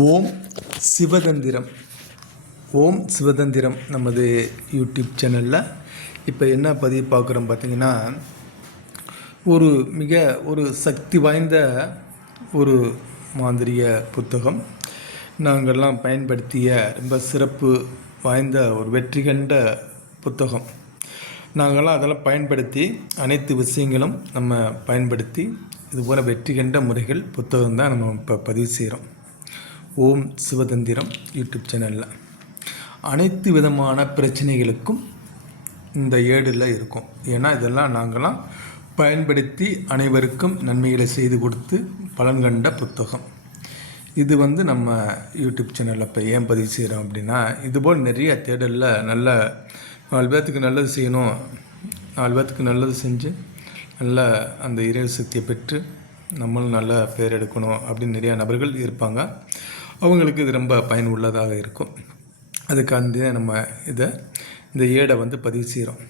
ஓம் சிவதந்திரம். ஓம் சிவதந்திரம் நமது யூடியூப் சேனலில் இப்போ என்ன பதிவு பார்க்குறோம் பார்த்திங்கன்னா, ஒரு சக்தி வாய்ந்த ஒரு மாந்திரிய புத்தகம். நாங்கள்லாம் பயன்படுத்திய ரொம்ப சிறப்பு வாய்ந்த ஒரு வெற்றி கண்ட புத்தகம். நாங்கள்லாம் அதெல்லாம் பயன்படுத்தி அனைத்து விஷயங்களும் நம்ம பயன்படுத்தி இதுபோல் வெற்றி கண்ட முறைகள் புத்தகம் தான் நம்ம இப்போ பதிவு செய்கிறோம். ஓம் சிவதந்திரம் யூடியூப் சேனலில் அனைத்து விதமான பிரச்சனைகளுக்கும் இந்த ஏடில் இருக்கும். ஏன்னா இதெல்லாம் நாங்களாம் பயன்படுத்தி அனைவருக்கும் நன்மைகளை செய்து கொடுத்து பலன் கண்ட புத்தகம். இது நம்ம யூடியூப் சேனலில் இப்போ ஏன் பதிவு செய்கிறோம் அப்படின்னா, இதுபோல் நிறைய தேடலில் நல்ல 4 பேர்த்துக்கு நல்லது செய்யணும், 4 பேர்த்துக்கு நல்லது செஞ்சு நல்ல அந்த இறை சக்தியை பெற்று நம்மளும் நல்ல பேர் எடுக்கணும் அப்படின்னு நிறையா நபர்கள் இருப்பாங்க. அவங்களுக்கு இது ரொம்ப பயனுள்ளதாக இருக்கும். அதுக்காண்டி நம்ம இந்த ஏடை பதிவு செய்கிறோம்.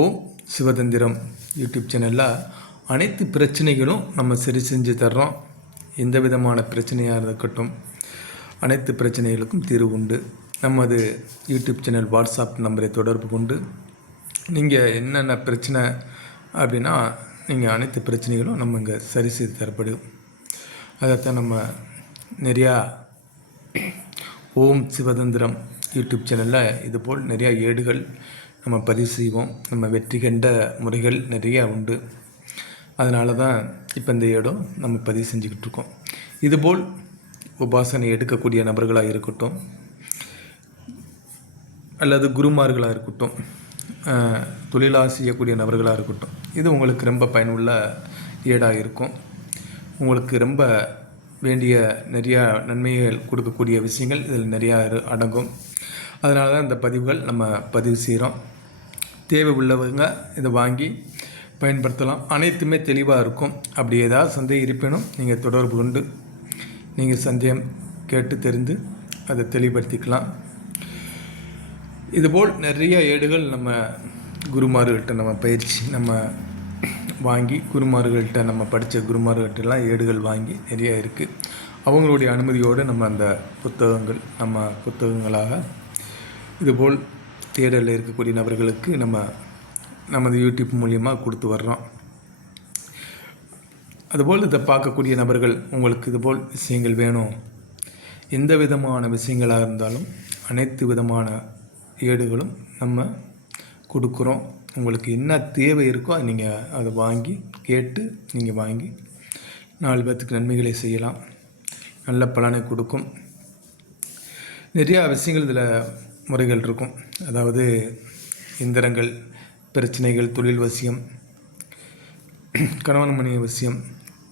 ஓம் சிவதந்திரம் யூடியூப் சேனலில் அனைத்து பிரச்சனைகளும் நம்ம சரி செஞ்சு தர்றோம். எந்த விதமான பிரச்சனையாக இருக்கட்டும், அனைத்து பிரச்சனைகளுக்கும் தீர்வு உண்டு. நமது யூடியூப் சேனல் வாட்ஸ்அப் நம்பரை தொடர்பு கொண்டு நீங்கள் என்னென்ன பிரச்சனை அப்படின்னா நீங்கள் அனைத்து பிரச்சனைகளும் நம்ம இங்கே சரி செய்து தரப்படும். அதைத்தான் நம்ம நிறையா ஓம் சிவதந்திரம் யூடியூப் சேனலில் இதுபோல் நிறையா ஏடுகள் நம்ம பதிவு செய்வோம். நம்ம வெற்றி கண்ட முறைகள் நிறையா உண்டு. அதனால தான் இப்போ இந்த ஏடும் நம்ம பதிவு செஞ்சுக்கிட்டு இருக்கோம். இதுபோல் உபாசனை எடுக்கக்கூடிய நபர்களாக இருக்கட்டும், அல்லது குருமார்களாக இருக்கட்டும், தொழிலாக செய்யக்கூடிய நபர்களாக இருக்கட்டும், இது உங்களுக்கு ரொம்ப பயனுள்ள ஏடாக இருக்கும். உங்களுக்கு ரொம்ப வேண்டிய நிறையா நன்மைகள் கொடுக்கக்கூடிய விஷயங்கள் இதில் நிறையா அடங்கும். அதனால தான் இந்த பதிவுகள் நம்ம பதிவு செய்கிறோம். தேவை உள்ளவங்க இதை வாங்கி பயன்படுத்தலாம். அனைத்துமே தெளிவாக இருக்கும். அப்படி ஏதாவது சந்தேகம் இருப்பினும் நீங்கள் தொடர்பு கொண்டு நீங்கள் சந்தேகம் கேட்டு தெரிந்து அதை தெளிவுபடுத்திக்கலாம். இதுபோல் நிறைய ஏடுகள் நம்ம குருமார்கள்ட்ட நம்ம பயிற்சி நம்ம வாங்கி குருமார்கள்ட்ட நம்ம படித்த குருமார்கள்ட்டெல்லாம் ஏடுகள் வாங்கி நிறைய இருக்குது. அவங்களுடைய அனுமதியோடு நம்ம அந்த புத்தகங்களாக இதுபோல் தேடலில் இருக்கக்கூடிய நபர்களுக்கு நமது யூடியூப் மூலியமாக கொடுத்து வர்றோம். அதுபோல் இதை பார்க்கக்கூடிய நபர்கள் உங்களுக்கு இதுபோல் விஷயங்கள் வேணும், எந்த விதமான விஷயங்களாக இருந்தாலும் அனைத்து விதமான ஏடுகளும் நம்ம கொடுக்குறோம். உங்களுக்கு என்ன தேவை இருக்கோ அதை நீங்கள் அதை வாங்கி கேட்டு நீங்கள் வாங்கி 4 பேர்த்துக்கு நன்மைகளை செய்யலாம். நல்ல பலனை கொடுக்கும். நிறையா விஷயங்கள் இதில் முறைகள் இருக்கும். அதாவது எந்திரங்கள், பிரச்சனைகள், தொழில் வசியம், கணவன் மனைவி வசியம்,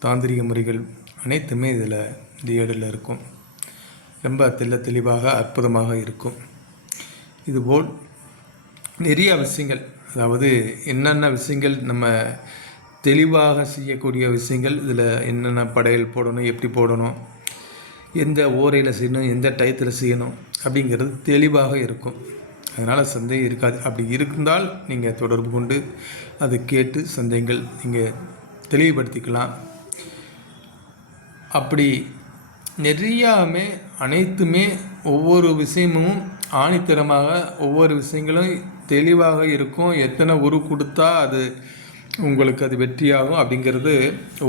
தாந்திரிக முறைகள் அனைத்துமே இந்த ஏடில் இருக்கும். ரொம்ப தெளிவாக அற்புதமாக இருக்கும். இதுபோல் நிறைய விஷயங்கள், அதாவது என்னென்ன விஷயங்கள் நம்ம தெளிவாக செய்யக்கூடிய விஷயங்கள், இதில் என்னென்ன படையல் போடணும், எப்படி போடணும், எந்த ஓரையில் செய்யணும், எந்த டயத்தில் செய்யணும் அப்படிங்கிறது தெளிவாக இருக்கும். அதனால் சந்தேகம் இருக்காது. அப்படி இருந்தால் நீங்கள் தொடர்பு கொண்டு அதை கேட்டு சந்தேகங்கள் நீங்கள் தெளிவுபடுத்திக்கலாம். அப்படி நிறையாமே அனைத்துமே ஒவ்வொரு விஷயமும் ஆணித்தரமாக ஒவ்வொரு விஷயங்களும் தெளிவாக இருக்கும். எத்தனை உரு கொடுத்தா அது உங்களுக்கு அது வெற்றியாகும் அப்படிங்கிறது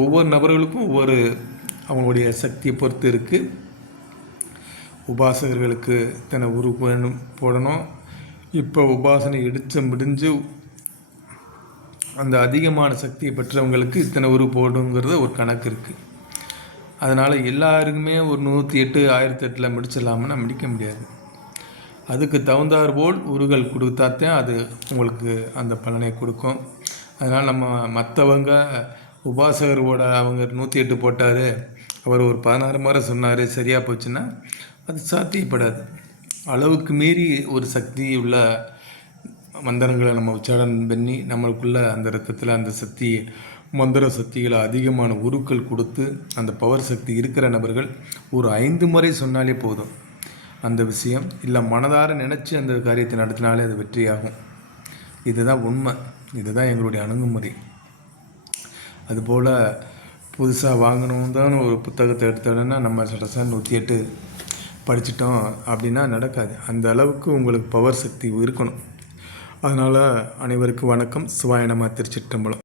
ஒவ்வொரு நபர்களுக்கும் ஒவ்வொரு அவங்களுடைய சக்தியை பொறுத்து இருக்குது. உபாசகர்களுக்கு இத்தனை உரு போடணும். இப்போ உபாசனை முடிஞ்சு அந்த அதிகமான சக்தியை பெற்றவங்களுக்கு இத்தனை உரு போடுங்கிறது ஒரு கணக்கு இருக்குது. அதனால் எல்லாருக்குமே ஒரு 108 1008 முடிச்சிடலாம்னா முடிக்க முடியாது. அதுக்கு தகுந்தாற் போல் உருகள் கொடுத்தாத்தான் அது உங்களுக்கு அந்த பலனை கொடுக்கும். அதனால் நம்ம மற்றவங்க உபாசகரோட அவங்க 108 போட்டார், அவர் ஒரு 16 முறை சொன்னார், சரியாக போச்சுன்னா அது சாத்தியப்படாது. அளவுக்கு மீறி ஒரு சக்தி உள்ள மந்திரங்களை நம்ம உச்சாரணம் பண்ணி நம்மளுக்குள்ள அந்த ரத்தத்தில் அந்த சக்தி மந்திர சக்திகளை அதிகமான உருக்கள் கொடுத்து அந்த பவர் சக்தி இருக்கிற நபர்கள் ஒரு 5 முறை சொன்னாலே போதும். அந்த விஷயம் இல்லை மனதார நினச்சி அந்த காரியத்தை நடத்தினாலே அது வெற்றியாகும். இதுதான் உண்மை. இதுதான் எங்களுடைய அணுகுமுறை. அதுபோல் புதுசாக வாங்கணும் தான் ஒரு புத்தகத்தை எடுத்தோன்னா நம்ம சடசாக 108 படிச்சிட்டோம் அப்படின்னா நடக்காது. அந்த அளவுக்கு உங்களுக்கு பவர் சக்தி இருக்கணும். அதனால் அனைவருக்கும் வணக்கம். சிவாய நம. திருச்சிற்றம்பலம்.